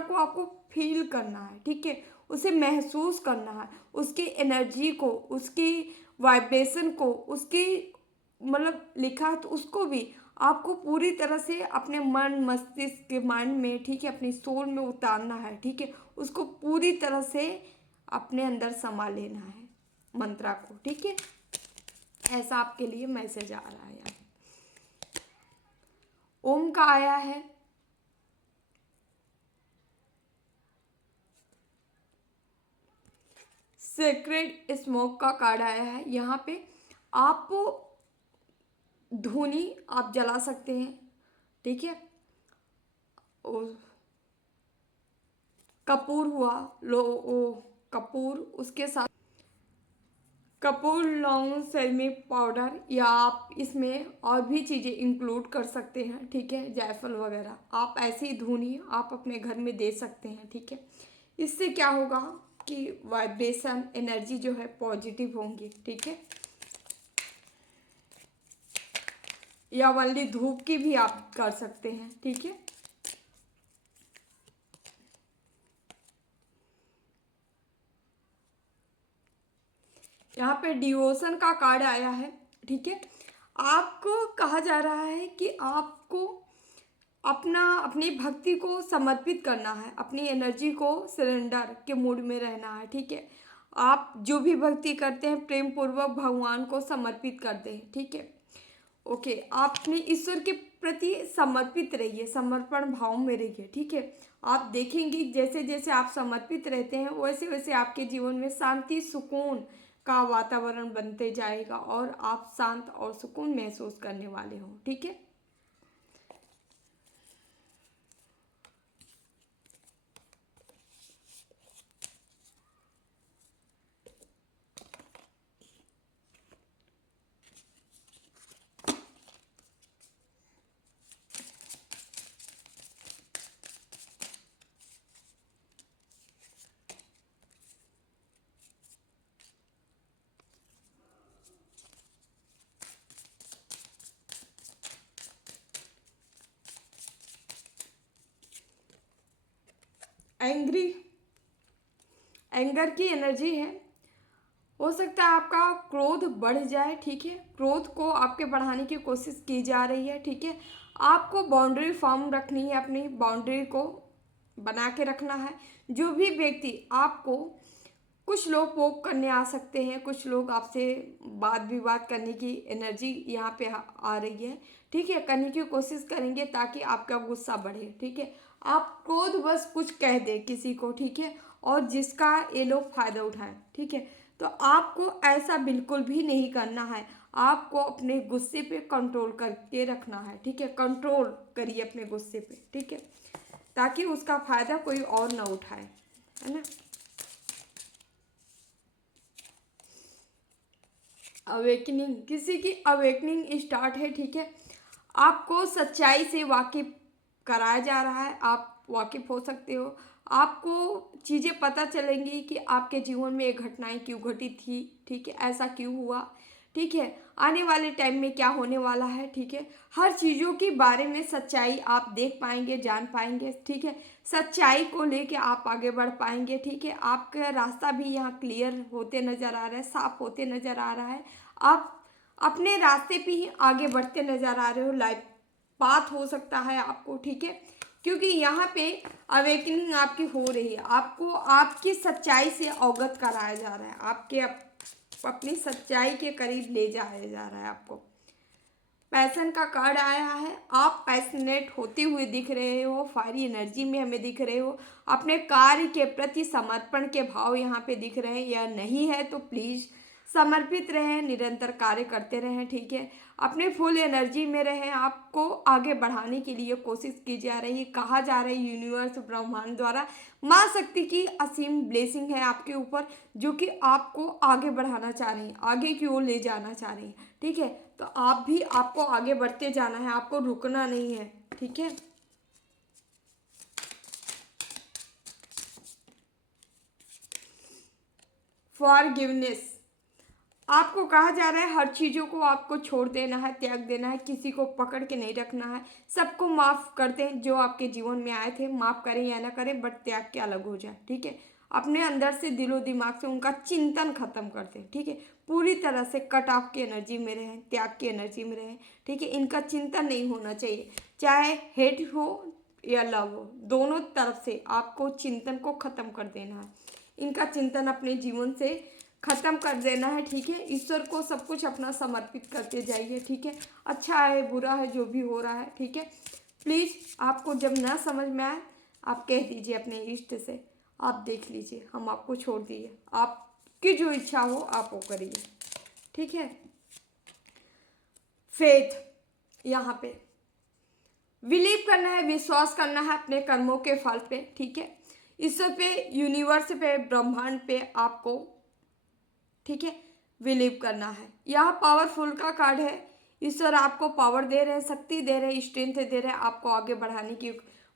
को आपको फील करना है, ठीक है। उसे महसूस करना है, उसकी एनर्जी को, उसकी वाइब्रेशन को, उसकी, मतलब लिखा है तो उसको भी आपको पूरी तरह से अपने मन मस्तिष्क के माइंड में, ठीक है, अपनी सोल में उतारना है, ठीक है। उसको पूरी तरह से अपने अंदर समा लेना है मंत्रा को, ठीक है। ऐसा आपके लिए मैसेज आ रहा है। ओम का आया है। सेक्रेड स्मोक का कार्ड आया है। यहाँ पे आप धूनी आप जला सकते हैं, ठीक है। और कपूर हुआ, लो ओ कपूर, उसके साथ कपूर, लौंग, सेलमी पाउडर, या आप इसमें और भी चीज़ें इंक्लूड कर सकते हैं, ठीक है, जायफल वगैरह। आप ऐसी धुनी आप अपने घर में दे सकते हैं, ठीक है। इससे क्या होगा कि वाइब्रेशन एनर्जी जो है पॉजिटिव होंगी, ठीक है। या वाली धूप की भी आप कर सकते हैं, ठीक है। यहाँ पे डिवोशन का कार्ड आया है, ठीक है। आपको कहा जा रहा है कि आपको अपनी भक्ति को समर्पित करना है, अपनी एनर्जी को सरेंडर के मूड में रहना है, ठीक है। आप जो भी भक्ति करते हैं प्रेम पूर्वक भगवान को समर्पित करते हैं, ठीक है। ओके, आप अपने ईश्वर के प्रति समर्पित रहिए, समर्पण भाव में रहिए, ठीक है। आप देखेंगे जैसे जैसे आप समर्पित रहते हैं वैसे वैसे आपके जीवन में शांति सुकून का वातावरण बनते जाएगा और आप शांत और सुकून महसूस करने वाले हो, ठीक है। एंग्री, एंगर की एनर्जी है। हो सकता है आपका क्रोध बढ़ जाए, ठीक है। क्रोध को आपके बढ़ाने की कोशिश की जा रही है, ठीक है। आपको बाउंड्री फॉर्म रखनी है, अपनी बाउंड्री को बना के रखना है। जो भी व्यक्ति आपको, कुछ लोग पोक करने आ सकते हैं, कुछ लोग आपसे वाद विवाद करने की एनर्जी यहाँ पे आ रही है, ठीक है। करने की कोशिश करेंगे ताकि आपका गुस्सा बढ़े, ठीक है। आप क्रोध बस कुछ कह दे किसी को, ठीक है, और जिसका ये लोग फायदा उठाएं, ठीक है। तो आपको ऐसा बिल्कुल भी नहीं करना है। आपको अपने गुस्से पे कंट्रोल करके रखना है, ठीक है। कंट्रोल करिए अपने गुस्से पे, ठीक है, ताकि उसका फायदा कोई और ना उठाए, है ना। अवेकनिंग, किसी की अवेकनिंग स्टार्ट है, ठीक है। आपको सच्चाई से वाकिफ कराया जा रहा है, आप वाकिफ हो सकते हो। आपको चीज़ें पता चलेंगी कि आपके जीवन में ये घटनाएं क्यों घटी थी, ठीक है, ऐसा क्यों हुआ, ठीक है, आने वाले टाइम में क्या होने वाला है, ठीक है। हर चीज़ों के बारे में सच्चाई आप देख पाएंगे, जान पाएंगे, ठीक है। सच्चाई को लेके आप आगे बढ़ पाएंगे, ठीक है। आपका रास्ता भी यहाँ क्लियर होते नज़र आ रहा है, साफ होते नज़र आ रहा है। आप अपने रास्ते पे ही आगे बढ़ते नज़र आ रहे हो, लाइफ पाथ हो सकता है आपको, ठीक है। क्योंकि यहाँ पे अवेकनिंग आपकी हो रही है, आपको आपकी सच्चाई से अवगत कराया जा रहा है, आपके अपनी सच्चाई के करीब ले जाया जा रहा है आपको। पैशन का कार्ड आया है, आप पैशनेट होते हुए दिख रहे हो, फायरी एनर्जी में हमें दिख रहे हो, अपने कार्य के प्रति समर्पण के भाव यहाँ पे दिख रहे हैं। या नहीं है तो प्लीज़ समर्पित रहें, निरंतर कार्य करते रहें, ठीक है। अपने फुल एनर्जी में रहें, आपको आगे बढ़ाने के लिए कोशिश की जा रही है। कहा जा रहा है यूनिवर्स ब्रह्मांड द्वारा माँ शक्ति की असीम ब्लेसिंग है आपके ऊपर, जो कि आपको आगे बढ़ाना चाह रही हैं, आगे की ओर ले जाना चाह रही हैं, ठीक है। तो आप भी, आपको आगे बढ़ते जाना है, आपको रुकना नहीं है, ठीक है। फॉरगिवनेस, आपको कहा जा रहा है हर चीज़ों को आपको छोड़ देना है, त्याग देना है, किसी को पकड़ के नहीं रखना है। सबको माफ़ कर दें, जो आपके जीवन में आए थे माफ़ करें या ना करें, बट त्याग के अलग हो जाए, ठीक है। अपने अंदर से दिलो दिमाग से उनका चिंतन खत्म कर दें, ठीक है। पूरी तरह से कट ऑफ की एनर्जी में रहें, त्याग की एनर्जी में रहें, ठीक है। इनका चिंतन नहीं होना चाहिए, चाहे हेट हो या लव हो, दोनों तरफ से आपको चिंतन को ख़त्म कर देना है। इनका चिंतन अपने जीवन से खत्म कर देना है, ठीक है। ईश्वर को सब कुछ अपना समर्पित करते जाइए, ठीक है। अच्छा है बुरा है जो भी हो रहा है, ठीक है। प्लीज़ आपको जब ना समझ में आए आप कह दीजिए अपने इष्ट से, आप देख लीजिए, हम आपको छोड़ दिए, आपकी जो इच्छा हो आप वो करिए, ठीक है। फेथ, यहाँ पे बिलीव करना है, विश्वास करना है अपने कर्मों के फल पे, ठीक है, ईश्वर पे, यूनिवर्स पे, ब्रह्मांड पे आपको, ठीक है, बिलीव करना है। यह पावरफुल का कार्ड है। ईश्वर आपको पावर दे रहे हैं, शक्ति दे रहे हैं, स्ट्रेंथ दे रहे हैं, आपको आगे बढ़ाने की,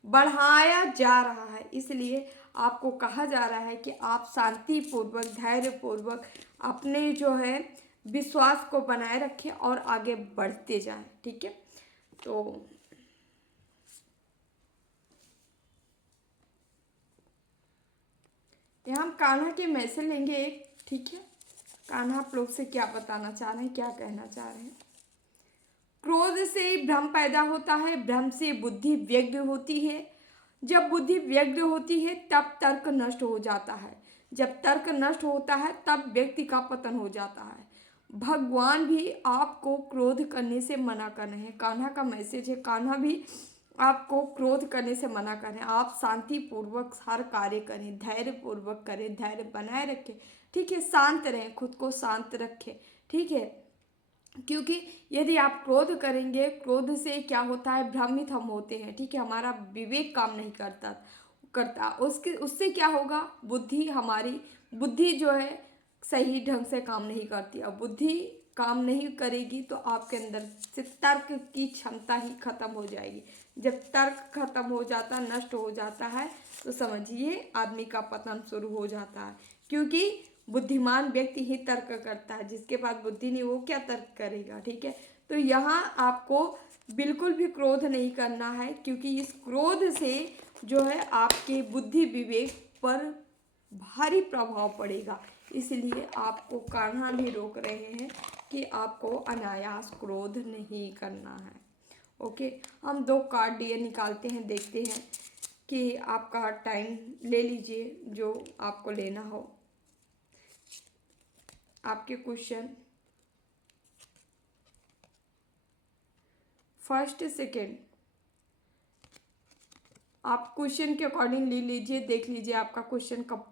बढ़ाया जा रहा है। इसलिए आपको कहा जा रहा है कि आप शांति पूर्वक, धैर्य पूर्वक अपने जो है विश्वास को बनाए रखें और आगे बढ़ते जाएं, ठीक है। तो यहाँ हम कान्हा के मैसेज लेंगे एक, ठीक है। कान्हा आप लोग से क्या बताना चाह रहे हैं, क्या कहना चाह रहे हैं। क्रोध से भ्रम पैदा होता है, भ्रम से बुद्धि व्यग्र होती है। जब बुद्धि व्यग्र होती है तब तर्क नष्ट हो जाता है। जब तर्क नष्ट होता है तब व्यक्ति का पतन हो जाता है। भगवान भी आपको क्रोध करने से मना कर रहे हैं। कान्हा का मैसेज है, कान्हा भी आपको क्रोध करने से मना कर रहे हैं। आप शांति पूर्वक हर कार्य करें, धैर्य पूर्वक करें, धैर्य बनाए रखें, ठीक है, शांत रहें, खुद को शांत रखें, ठीक है। क्योंकि यदि आप क्रोध करेंगे, क्रोध से क्या होता है, भ्रमित हम होते हैं, ठीक है, हमारा विवेक काम नहीं करता उससे क्या होगा, बुद्धि, हमारी बुद्धि जो है सही ढंग से काम नहीं करती। अब बुद्धि काम नहीं करेगी तो आपके अंदर से तर्क की क्षमता ही खत्म हो जाएगी। जब तर्क खत्म हो जाता, नष्ट हो जाता है, तो समझिए आदमी का पतन शुरू हो जाता है। क्योंकि बुद्धिमान व्यक्ति ही तर्क करता है, जिसके पास बुद्धि नहीं वो क्या तर्क करेगा, ठीक है। तो यहाँ आपको बिल्कुल भी क्रोध नहीं करना है, क्योंकि इस क्रोध से जो है आपके बुद्धि विवेक पर भारी प्रभाव पड़ेगा। इसलिए आपको कान्हा भी रोक रहे हैं कि आपको अनायास क्रोध नहीं करना है। ओके, हम 2 कार्ड ये निकालते हैं, देखते हैं कि आपका टाइम ले लीजिए जो आपको लेना हो। आपके क्वेश्चन फर्स्ट सेकेंड, आप क्वेश्चन के अकॉर्डिंग ले लीजिए, देख लीजिए आपका क्वेश्चन कब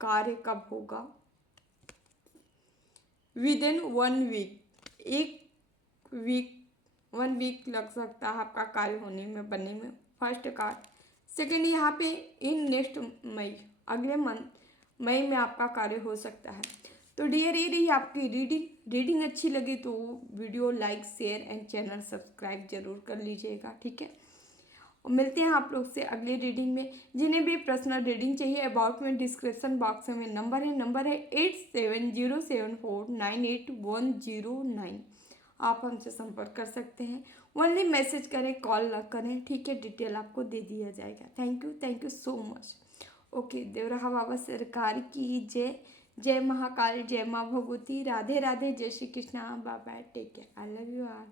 कार्य कब होगा। विद इन 1 वीक, 1 वीक लग सकता है आपका कार्य होने में, बनने में, फर्स्ट कार्ड। सेकेंड यहाँ पे इन नेक्स्ट मई, अगले मंथ मई में आपका कार्य हो सकता है। तो डियर, ये रही आपकी रीडिंग अच्छी लगी तो video like, share and channel subscribe जरूर कर लीजिएगा, ठीक है। और मिलते हैं आप लोग से अगली रीडिंग में। जिन्हें भी पर्सनल रीडिंग चाहिए, अबाउट में डिस्क्रिप्शन बॉक्स में नंबर है 8707498109। आप हमसे संपर्क कर सकते हैं। ओनली मैसेज करें, कॉल ना करें, ठीक है, डिटेल आपको दे दिया जाएगा। Thank you so much. Okay, Devraha Baba सरकार की जय। जय महाकाल, जय माँ भगवती, राधे राधे, जय Shri Krishna, bye bye, take care, I love you all.